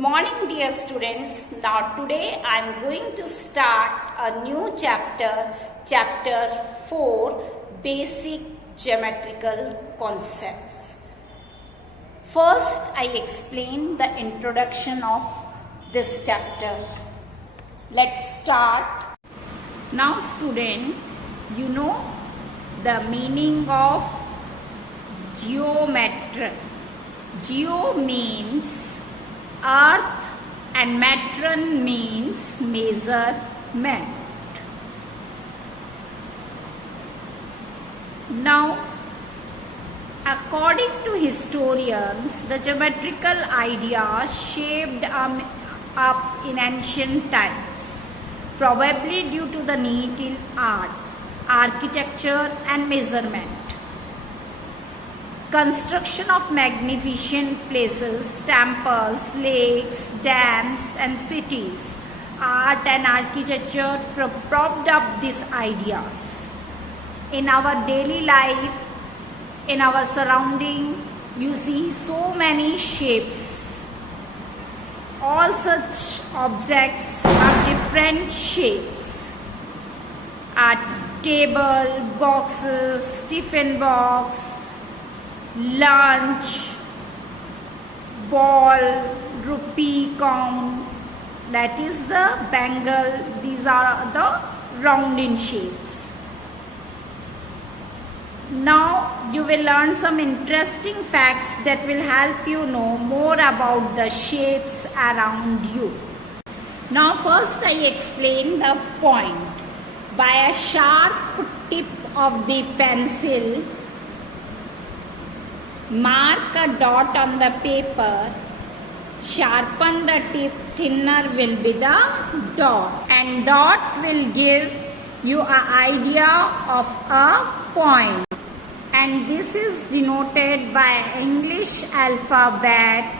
morning, dear students. Now today I am going to start a new chapter, chapter 4, Basic Geometrical Concepts. First, I explain the introduction of this chapter. Let's start. Now student, you know the meaning of geometry. Geo means earth and metron means measurement. Now, according to historians, the geometrical ideas shaped up in ancient times, probably due to the need in art, architecture and measurement. Construction of magnificent places, temples, lakes, dams and cities, art and architecture propped up these ideas. In our daily life, in our surrounding, you see so many shapes. All such objects have different shapes. A table, boxes, tiffin box, lunch, ball, rupee coin, that is the bangle. These are the round in shapes. Now you will learn some interesting facts that will help you know more about the shapes around you. Now first I explain the point. By a sharp tip of the pencil, mark a dot on the paper, sharpen the tip, thinner will be the dot, and dot will give you an idea of a point. And this is denoted by English alphabet.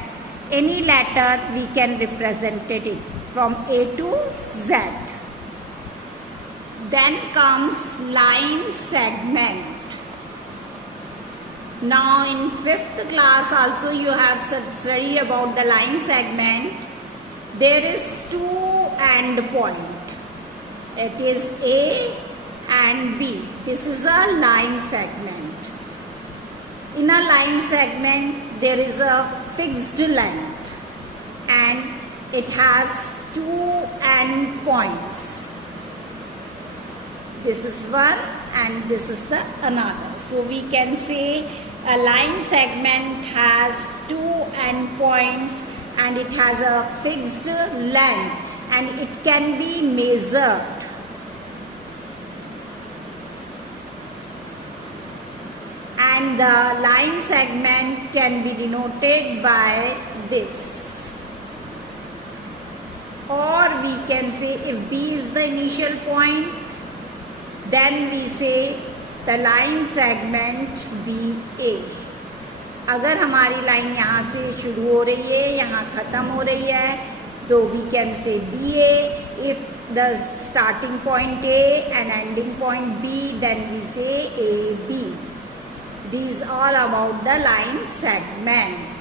Any letter we can represent it from A to Z. Then comes line segment. Now in 5th class also you have studied about the line segment. There is two end point. It is A and B. This is a line segment. In a line segment there is a fixed length and it has two end points. This is one and this is the another. So we can say a line segment has two endpoints and it has a fixed length and it can be measured. And the line segment can be denoted by this. Or we can say if B is the initial point, then we say the line segment BA. अगर हमारी line यहाँ से शुरू हो रही है, यहाँ ख़त्म हो रही है, तो we can say BA. If the starting point A and ending point B, then we say AB. These all about the line segment.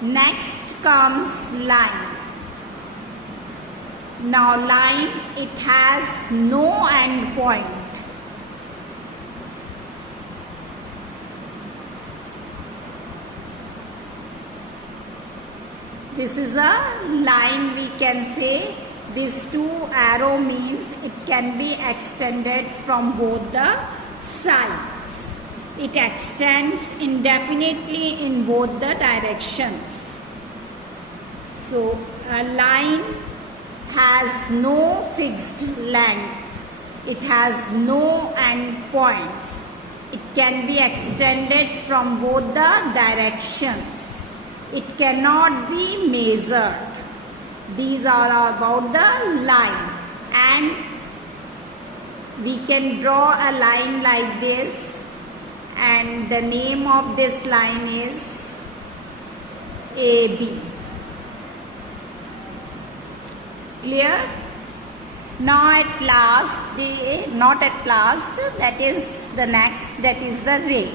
Next comes line. Now line, it has no end point. This is a line, we can say. These two arrow means it can be extended from both the sides. It extends indefinitely in both the directions. So a line has no fixed length. It has no end points. It can be extended from both the directions. It cannot be measured. These are about the line. And we can draw a line like this. And the name of this line is AB. Clear? Now at last, not at last, that is the next, that is the ray.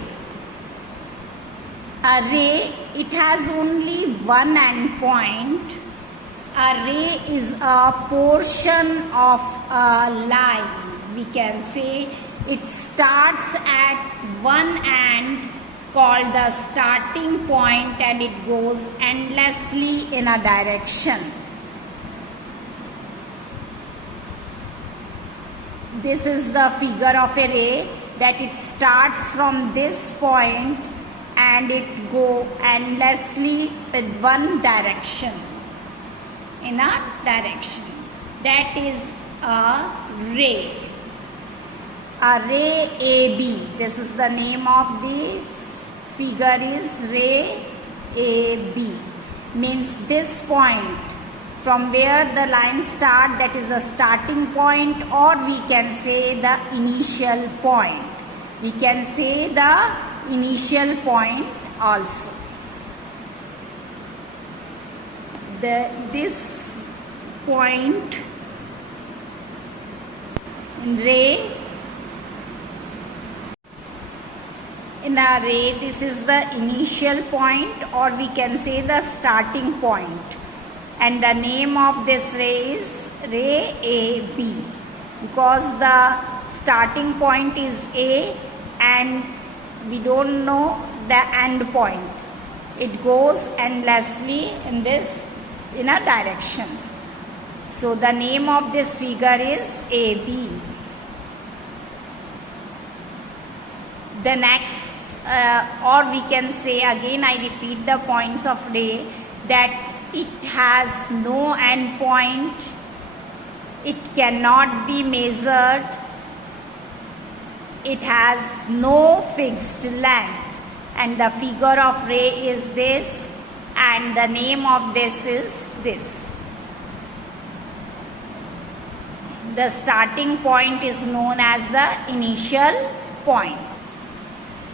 A ray, it has only one end point. A ray is a portion of a line. We can say it starts at one end called the starting point and it goes endlessly in a direction. This is the figure of a ray, that it starts from this point and it go endlessly with one direction, in a direction. That is a ray. A ray AB. This is the name of the figure is ray AB. Means this point from where the line start, that is the starting point, or we can say the initial point. We can say the initial point also. This point in a ray, this is the initial point, or we can say the starting point. And the name of this ray is ray AB, because the starting point is A and we don't know the end point. It goes endlessly in a direction. So the name of this figure is AB. The next, or we can say again, I repeat the points of ray, that it has no end point, it cannot be measured, it has no fixed length, and the figure of ray is this, and the name of this is this. The starting point is known as the initial point.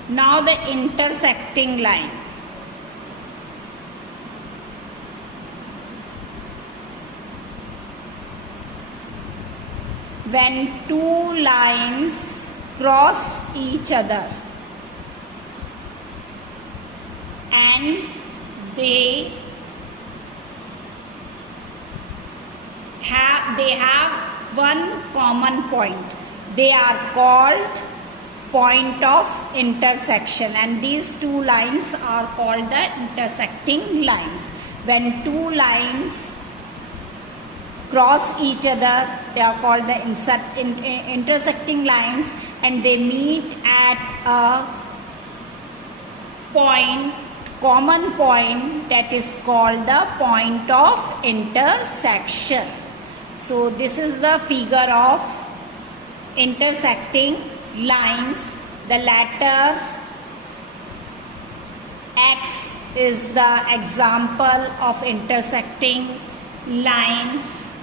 Now the intersecting line. When two lines cross each other and they have one common point, they are called point of intersection, and these two lines are called the intersecting lines. When two lines cross each other, they are called the intersecting lines, and they meet at a point, common point, that is called the point of intersection. So this is the figure of intersecting lines. The letter X is the example of intersecting lines,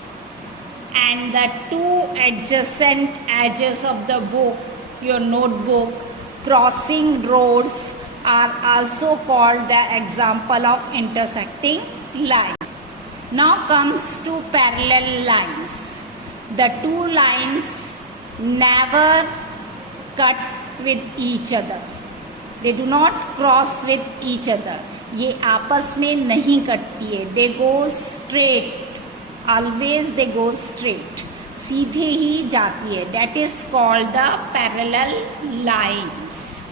and the two adjacent edges of the book, your notebook, crossing roads, are also called the example of intersecting lines. Now comes to parallel lines. The two lines never cut with each other. They do not cross with each other. ये आपस में नहीं कटती है. They go straight. Always they go straight. सीधे ही जाती है. That is called the parallel lines.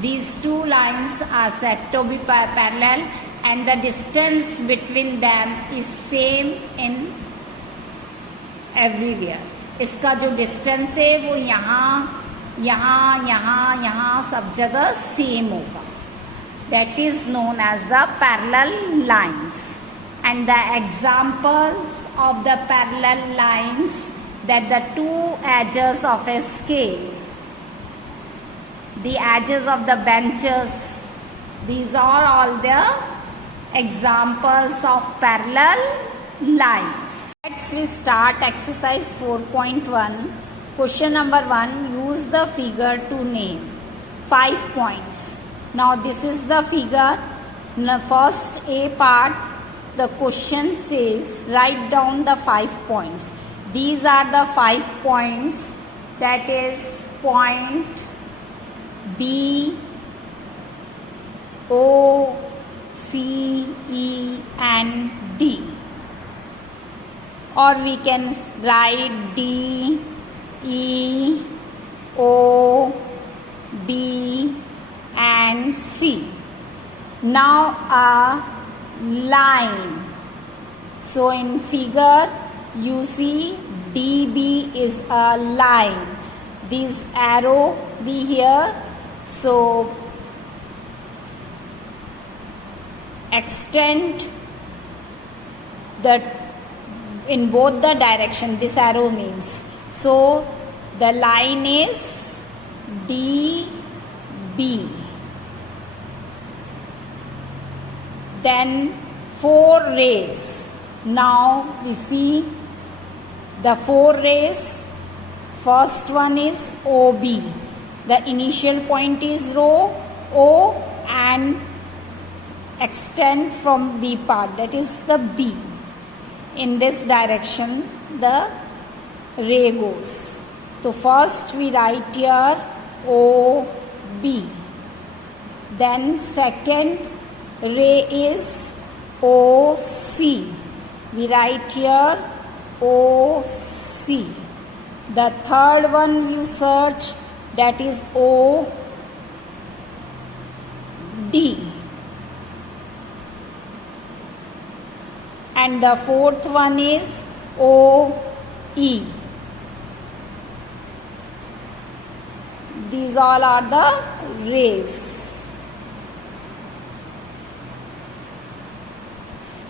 These two lines are said to be parallel, and the distance between them is same in everywhere. इसका जो distance है वो यहाँ सब जगह same होगा. That is known as the parallel lines. And the examples of the parallel lines, that the two edges of a scale, the edges of the benches, these are all the examples of parallel lines. Let's we start exercise 4.1. Question number 1. Use the figure to name 5 points. Now this is the figure. The first A part, the question says write down the 5 points. These are the 5 points, that is point B, O, C, E and D. Or we can write D, E, O, B and C. Now a line. So in figure you see DB is a line. This arrow be here. So extend the in both the direction this arrow means. So the line is DB. Then 4 rays. Now we see the 4 rays. First one is OB. The initial point is row O and extend from B part, that is the B. In this direction the ray goes. So first we write here OB. Then second ray is OC. We write here OC. The third one you search, that is OD. And the fourth one is OE. These all are the rays.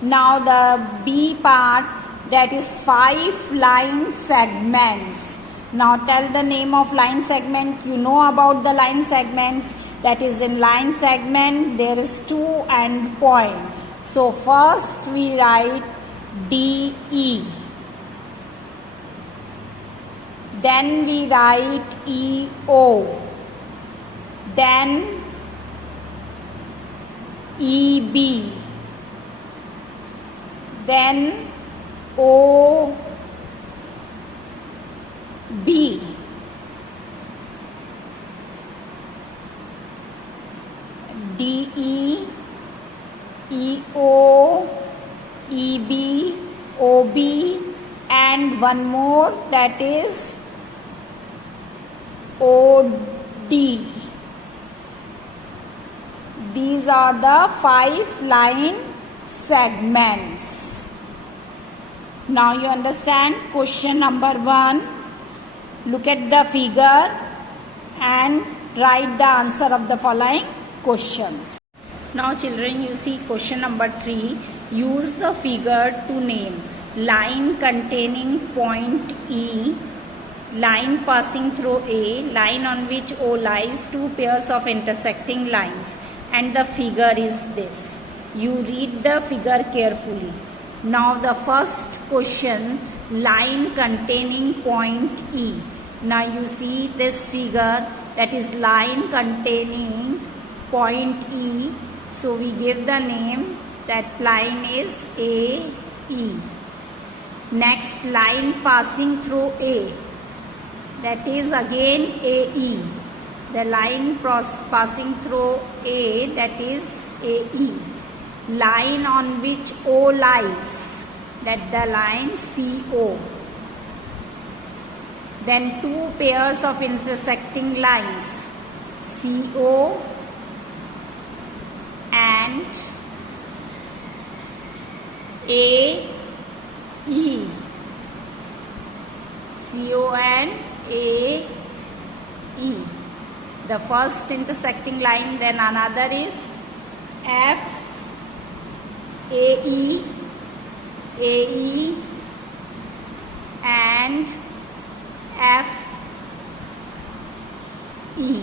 Now the B part, that is 5 line segments. Now tell the name of line segment. You know about the line segments. That is, in line segment there is 2 end point. So first we write DE. Then we write EO. Then EB. Then OB. DE, EO, EB, OB and one more, that is OD. These are the 5 line segments. Now you understand question number 1. Look at the figure and write the answer of the following questions. Now children, you see question number 3. Use the figure to name line containing point E, line passing through A, line on which O lies, 2 pairs of intersecting lines, and the figure is this. You read the figure carefully. Now the first question, line containing point E. Now you see this figure, that is line containing point E. So we give the name, that line is AE. Next, line passing through A, that is again AE. The line passing through A, that is AE. Line on which O lies, that the line CO. Then 2 pairs of intersecting lines, CO and AE. CO and AE. The first intersecting line, then another is F, AE, AE and FE.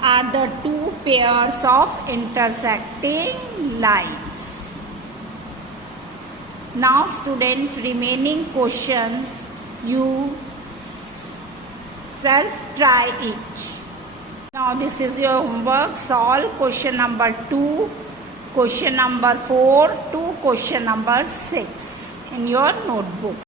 Are the 2 pairs of intersecting lines. Now student, remaining questions you self try it. Now this is your homework. Solve question number 2, question number 4 to question number 6 in your notebook.